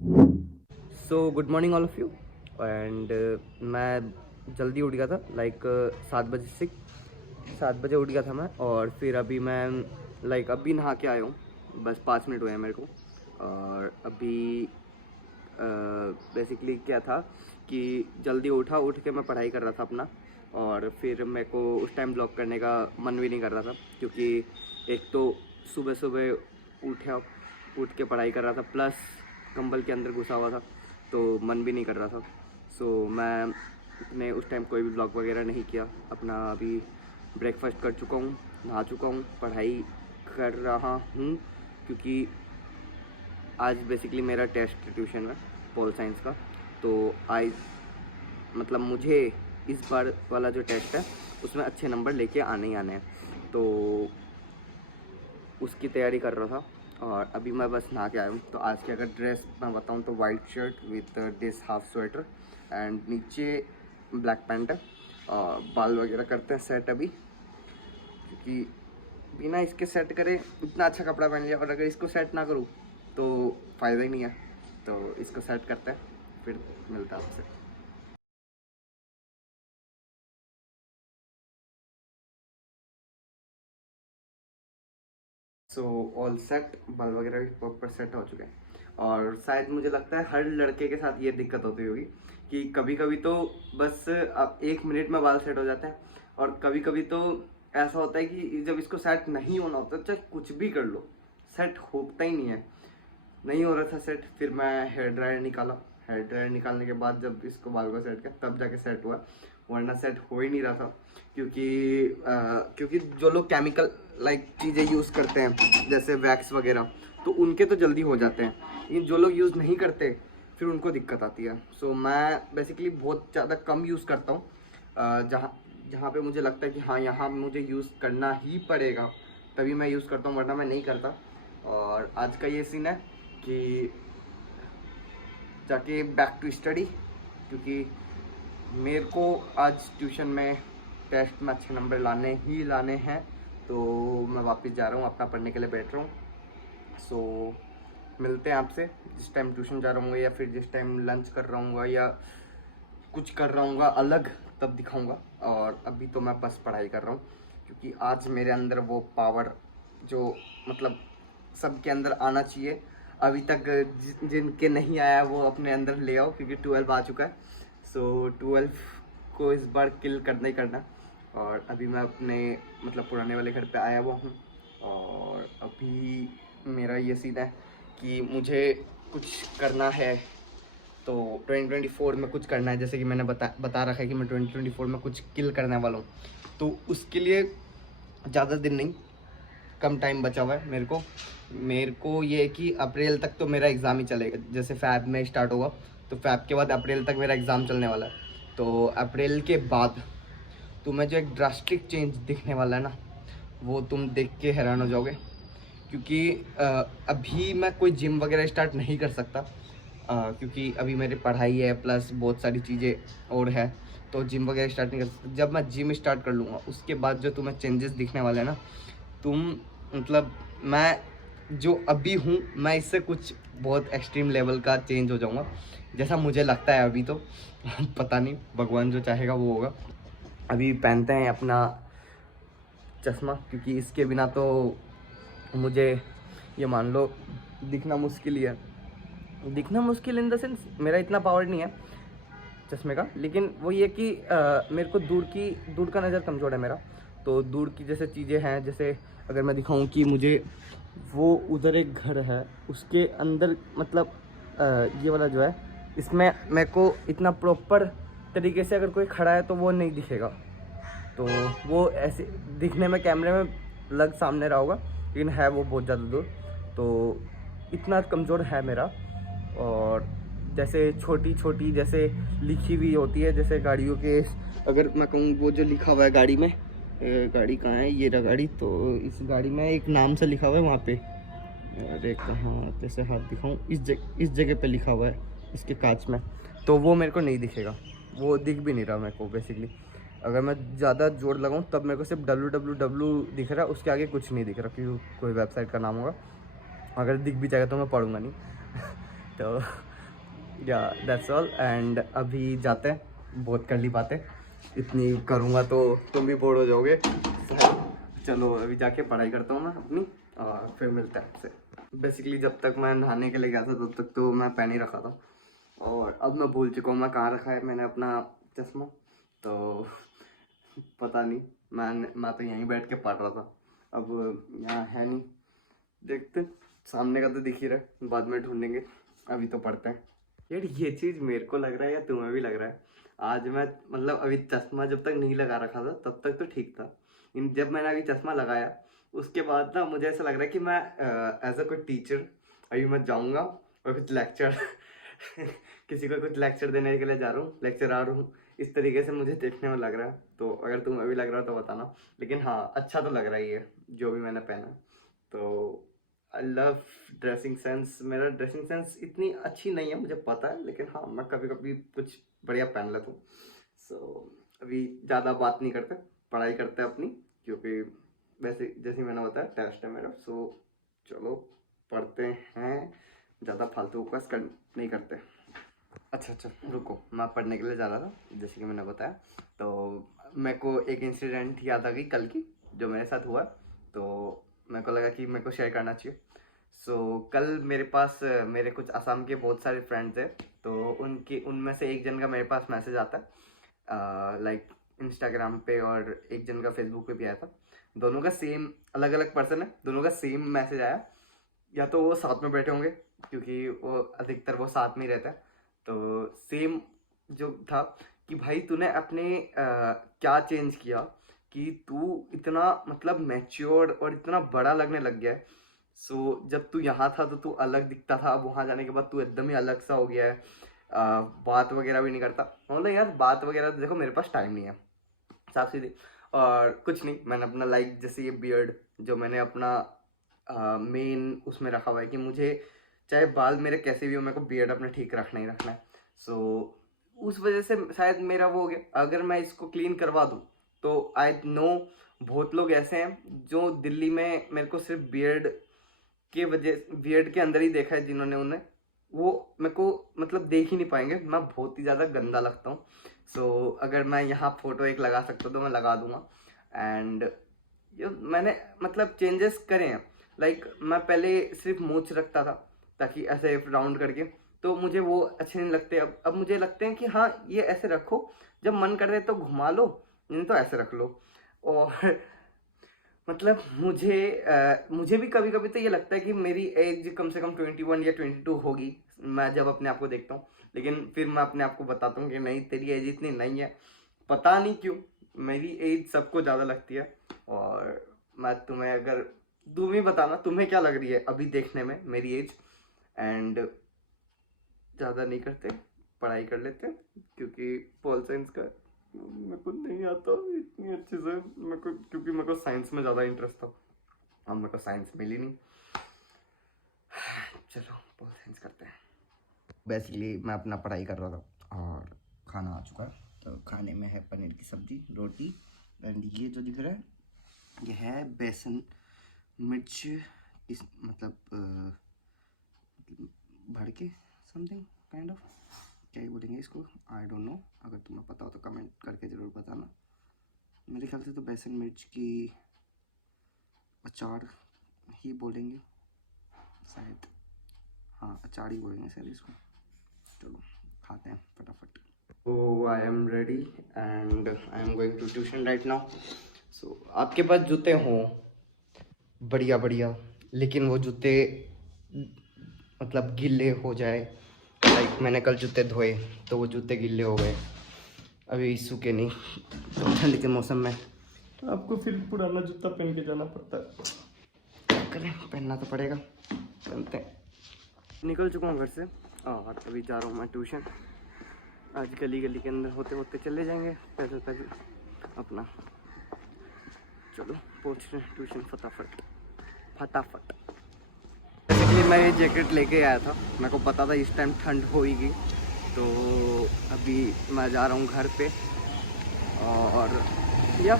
So good morning all of you. And मैं जल्दी उठ गया था, लाइक 7 बजे उठ गया था मैं। और फिर अभी मैं अभी नहा के आया हूँ। बस 5 मिनट हुए हैं मेरे को। और अभी बेसिकली क्या था कि जल्दी उठ के मैं पढ़ाई कर रहा था अपना। और फिर मेरे को उस टाइम ब्लॉग करने का मन भी नहीं कर रहा था, क्योंकि एक तो सुबह सुबह उठ के पढ़ाई कर रहा था, प्लस कंबल के अंदर घुसा हुआ था, तो मन भी नहीं कर रहा था। सो मैं अपने उस टाइम कोई भी ब्लॉग वगैरह नहीं किया अपना। अभी ब्रेकफास्ट कर चुका हूँ, नहा चुका हूँ, पढ़ाई कर रहा हूँ, क्योंकि आज बेसिकली मेरा टेस्ट ट्यूशन है पोल साइंस का। तो आज मतलब मुझे इस बार वाला जो टेस्ट है उसमें अच्छे नंबर लेके आने ही आने हैं, तो उसकी तैयारी कर रहा था। और अभी मैं बस नहा के आया हूँ। तो आज की अगर ड्रेस मैं बताऊँ तो white shirt with this half sweater and नीचे ब्लैक पैंट है। और बाल वगैरह करते हैं सेट अभी, क्योंकि बिना इसके सेट करे इतना अच्छा कपड़ा पहन लिया, और अगर इसको सेट ना करूँ तो फ़ायदा ही नहीं है। तो इसको सेट करते हैं, फिर मिलता है आपसे। सो ऑल सेट, बाल वगैरह भी प्रॉपर सेट हो चुके हैं। और शायद मुझे लगता है हर लड़के के साथ ये दिक्कत होती होगी कि कभी कभी तो बस अब 1 मिनट में बाल सेट हो जाते हैं, और कभी कभी तो ऐसा होता है कि जब इसको सेट नहीं होना होता, चाहे कुछ भी कर लो, सेट होता ही नहीं है। नहीं हो रहा था सेट, फिर मैं हेयर ड्रायर निकाला। हेयर ड्रायर निकालने के बाद जब इसको बाल को सेट किया तब जाके सेट हुआ, वरना सेट हो ही नहीं रहा था। क्योंकि जो लोग केमिकल चीज़ें यूज़ करते हैं जैसे वैक्स वगैरह, तो उनके तो जल्दी हो जाते हैं, लेकिन जो लोग यूज़ नहीं करते फिर उनको दिक्कत आती है। सो मैं बेसिकली बहुत ज़्यादा कम यूज़ करता हूँ। जहाँ जहाँ पे मुझे लगता है कि हाँ यहाँ मुझे यूज़ करना ही पड़ेगा तभी मैं यूज़ करता हूँ, वरना मैं नहीं करता। और आज का ये सीन है कि जाके बैक टू स्टडी, क्योंकि मेरे को आज ट्यूशन में टेस्ट में अच्छे नंबर लाने ही लाने हैं। तो मैं वापस जा रहा हूँ, अपना पढ़ने के लिए बैठ रहा हूँ। सो मिलते हैं आपसे जिस टाइम ट्यूशन जा रहा हूँ, या फिर जिस टाइम लंच कर रहा हूँ, या कुछ कर रहा हूँ अलग, तब दिखाऊंगा। और अभी तो मैं बस पढ़ाई कर रहा हूँ, क्योंकि आज मेरे अंदर वो पावर जो मतलब सबके अंदर आना चाहिए, अभी तक जिनके नहीं आया वो अपने अंदर ले आओ, क्योंकि 12 आ चुका है। सो 12 को इस बार किल करना ही करना। और अभी मैं अपने मतलब पुराने वाले घर पे आया हुआ हूँ, और अभी मेरा ये सीन है कि मुझे कुछ करना है। तो 2024 में कुछ करना है, जैसे कि मैंने बता रखा है कि मैं 2024 में कुछ किल करने वाला हूँ। तो उसके लिए ज़्यादा दिन नहीं, कम टाइम बचा हुआ है मेरे को ये है कि अप्रैल तक तो मेरा एग्ज़ाम ही चलेगा। जैसे फ़ैब में स्टार्ट होगा, तो फ़ैब के बाद अप्रैल तक मेरा एग्ज़ाम चलने वाला है। तो अप्रैल के बाद तुम्हें जो एक ड्रास्टिक चेंज दिखने वाला है ना, वो तुम देख के हैरान हो जाओगे। क्योंकि अभी मैं कोई जिम वगैरह स्टार्ट नहीं कर सकता, क्योंकि अभी मेरी पढ़ाई है प्लस बहुत सारी चीज़ें और है, तो जिम वगैरह स्टार्ट नहीं कर सकता। जब मैं जिम स्टार्ट कर लूँगा उसके बाद जो तुम्हें चेंजेस दिखने वाले हैं ना, तुम मतलब मैं जो अभी हूँ मैं इससे कुछ बहुत एक्सट्रीम लेवल का चेंज हो जाऊँगा, जैसा मुझे लगता है अभी तो। पता नहीं, भगवान जो चाहेगा वो होगा। अभी पहनते हैं अपना चश्मा, क्योंकि इसके बिना तो मुझे ये मान लो दिखना मुश्किल ही है। दिखना मुश्किल इन द सेंस मेरा इतना पावर नहीं है चश्मे का, लेकिन वो ये कि मेरे को दूर का नज़र कमज़ोर है मेरा। तो दूर की जैसे चीज़ें हैं, जैसे अगर मैं दिखाऊं कि मुझे वो उधर एक घर है उसके अंदर मतलब ये वाला जो है, इसमें मेरे को इतना प्रॉपर तरीके से अगर कोई खड़ा है तो वो नहीं दिखेगा। तो वो ऐसे दिखने में कैमरे में लग सामने रहा होगा, लेकिन है वो बहुत ज़्यादा दूर। तो इतना कमज़ोर है मेरा। और जैसे छोटी छोटी जैसे लिखी हुई होती है, जैसे गाड़ियों के, अगर मैं कहूँ वो जो लिखा हुआ है गाड़ी में, गाड़ी कहाँ है, ये रहा गाड़ी। तो इस गाड़ी में एक नाम से लिखा हुआ है वहाँ पे, अरे कहाँ कैसे हाथ दिखाऊँ, इस जगह पे लिखा हुआ है इसके कांच में। तो वो मेरे को नहीं दिखेगा, वो दिख भी नहीं रहा मेरे को बेसिकली। अगर मैं ज़्यादा जोर लगाऊँ तब मेरे को सिर्फ www दिख रहा है, उसके आगे कुछ नहीं दिख रहा, क्योंकि कोई वेबसाइट का नाम होगा। अगर दिख भी जाएगा तो मैं पढ़ूंगा नहीं। तो या दैट्स ऑल। एंड अभी जाते हैं, बहुत कर ली बातें, इतनी करूँगा तो तुम भी बोर हो जाओगे। चलो अभी जाके पढ़ाई करता हूँ मैं अपनी, और फिर मिलते हैं आपसे। बेसिकली जब तक मैं नहाने के लिए गया था तब तक तो मैं पेन ही रखा था, और अब मैं भूल चुका हूँ मैं कहाँ रखा है मैंने अपना चश्मा। तो पता नहीं, मैं तो यहीं बैठ के पढ़ रहा था, अब यहाँ है नहीं, देखते सामने का तो दिख ही रहा है, बाद में ढूंढेंगे, अभी तो पढ़ते हैं। यार ये चीज़ मेरे को लग रहा है या तुम्हें भी लग रहा है, आज मैं मतलब अभी चश्मा जब तक नहीं लगा रखा था तब तक तो ठीक था, जब मैंने अभी चश्मा लगाया उसके बाद ना मुझे ऐसा लग रहा है कि मैं एज अ कोई टीचर अभी मैं जाऊँगा और कुछ लेक्चर किसी को कुछ लेक्चर देने के लिए जा रहा हूँ, लेक्चरार हूँ, इस तरीके से मुझे देखने में लग रहा है। तो अगर तुम्हें भी लग रहा है तो बताना, लेकिन हाँ अच्छा तो लग रहा ही है जो भी मैंने पहना। तो आई लव ड्रेसिंग सेंस, मेरा ड्रेसिंग सेंस इतनी अच्छी नहीं है मुझे पता है, लेकिन हाँ मैं कभी कभी कुछ बढ़िया पहन लेता हूँ। सो अभी ज़्यादा बात नहीं करते, पढ़ाई करते हैं अपनी, क्योंकि वैसे जैसे मैंने बताया टेस्ट है मेरा। सो चलो पढ़ते हैं, ज़्यादा फालतू बकवास कर नहीं करते। अच्छा रुको, मैं पढ़ने के लिए जा रहा था जैसे कि मैंने बताया, तो मेरे को एक इंसिडेंट याद आ गई कल की जो मेरे साथ हुआ, तो मेरे को लगा कि मेरे को शेयर करना चाहिए। कल मेरे पास मेरे कुछ असम के बहुत सारे फ्रेंड्स हैं, तो उनमें से एक जन का मेरे पास मैसेज आता है लाइक इंस्टाग्राम पे, और एक जन का फेसबुक पे भी आया था। दोनों का सेम, अलग अलग पर्सन है, दोनों का सेम मैसेज आया, या तो वो साथ में बैठे होंगे क्योंकि वो अधिकतर वो साथ में ही रहता है। तो सेम जो था कि भाई तूने अपने क्या चेंज किया कि तू इतना मतलब मैच्योर और इतना बड़ा लगने लग गया है। जब तू यहाँ था तो तू अलग दिखता था, अब वहाँ जाने के बाद तू एकदम ही अलग सा हो गया है, बात वगैरह भी नहीं करता। मतलब यार बात वगैरह तो देखो मेरे पास टाइम नहीं है, साफ सीधी, और कुछ नहीं, मैंने अपना लाइक जैसे ये बियर्ड जो मैंने अपना मेन उसमें रखा हुआ है कि मुझे चाहे बाल मेरे कैसे भी हो, मेरे को बियर्ड अपना ठीक रखना ही रखना है। उस वजह से शायद मेरा वो हो गया। अगर मैं इसको क्लीन करवा दूँ तो आई नो बहुत लोग ऐसे हैं जो दिल्ली में मेरे को सिर्फ बियर्ड के वजह, बियर्ड के अंदर ही देखा है जिन्होंने, उन्हें वो मेरे को मतलब देख ही नहीं पाएंगे, मैं बहुत ही ज़्यादा गंदा लगता हूँ। अगर मैं यहाँ फोटो एक लगा सकता तो मैं लगा दूंगा। एंड मैंने मतलब चेंजेस करे हैं, लाइक मैं पहले सिर्फ मूंछ रखता था ताकि ऐसे राउंड करके, तो मुझे वो अच्छे नहीं लगते। अब मुझे लगते हैं कि हाँ ये ऐसे रखो, जब मन कर रहे तो घुमा लो, नहीं तो ऐसे रख लो। और मतलब मुझे भी कभी कभी तो ये लगता है कि मेरी एज कम से कम 21 या 22 होगी, मैं जब अपने आप को देखता हूँ। लेकिन फिर मैं अपने आप को बताता हूँ कि नहीं तेरी एज इतनी नहीं है, पता नहीं क्यों मेरी एज सबको ज़्यादा लगती है। और मैं तुम्हें अगर तुम ही बताना तुम्हें क्या लग रही है अभी देखने में मेरी एज। एंड ज़्यादा नहीं करते, पढ़ाई कर लेते हैं, क्योंकि पॉल साइंस का मेरे को नहीं आता इतनी अच्छे से, मेरे को क्योंकि मेरे को साइंस में ज़्यादा इंटरेस्ट था, अब मेरे को साइंस मिली नहीं। चलो पॉल साइंस करते हैं। बेसिकली मैं अपना पढ़ाई कर रहा था और खाना आ चुका है, तो खाने में है पनीर की सब्जी, रोटी, एंड ये जो दिख रहा है ये है बेसन मिर्च, इस मतलब भर के समथिंग काइंड ऑफ, क्या ही बोलेंगे इसको, आई डोंट नो, अगर तुम्हें पता हो तो कमेंट करके ज़रूर बताना। मेरे ख्याल से तो बेसन मिर्च की अचार ही बोलेंगे शायद, हाँ अचार ही बोलेंगे शायद इसको। चलो खाते हैं फटाफट। तो I am ready and I am going to tuition right now. आपके पास जूते हों बढ़िया बढ़िया, लेकिन वो जूते मतलब गिल्ले हो जाए, लाइक मैंने कल जूते धोए तो वो जूते गिल्ले हो गए, अभी सूखे नहीं, तो ठंड के मौसम में आपको फिर पुराना जूता पहन के जाना पड़ता है, क्या करें, पहनना तो पड़ेगा, पहनते हैं। निकल चुका हूँ घर से और अभी जा रहा हूँ मैं ट्यूशन। आज गली गली के अंदर होते होते चले जाएंगे पैदल पैदल अपना। चलो पहुँच रहे हैं ट्यूशन फटाफट फटाफट। बेसिकली मैं ये जैकेट लेके आया था, मेरे को पता था इस टाइम ठंड होगी, तो अभी मैं जा रहा हूँ घर पे। और या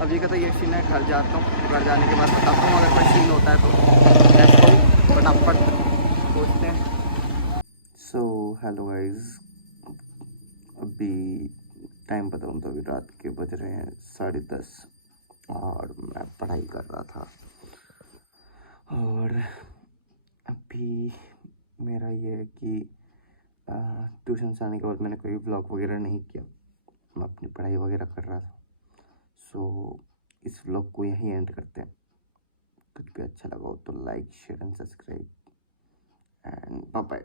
अभी का तो ये सीन है, घर जाता हूँ, घर जाने के बाद बताता हूँ अगर कोई सीन होता है तो फटाफट पहुँचते हैं। हेलो गाइस, अभी टाइम बताऊँ तो अभी रात के बज रहे हैं 10:30 और मैं पढ़ाई कर रहा था। और अभी मेरा ये है कि ट्यूशन से आने के बाद मैंने कोई व्लॉग वगैरह नहीं किया, मैं अपनी पढ़ाई वगैरह कर रहा था। सो इस व्लॉग को यहीं एंड करते हैं। कुछ भी अच्छा लगा हो तो like share and subscribe and bye bye.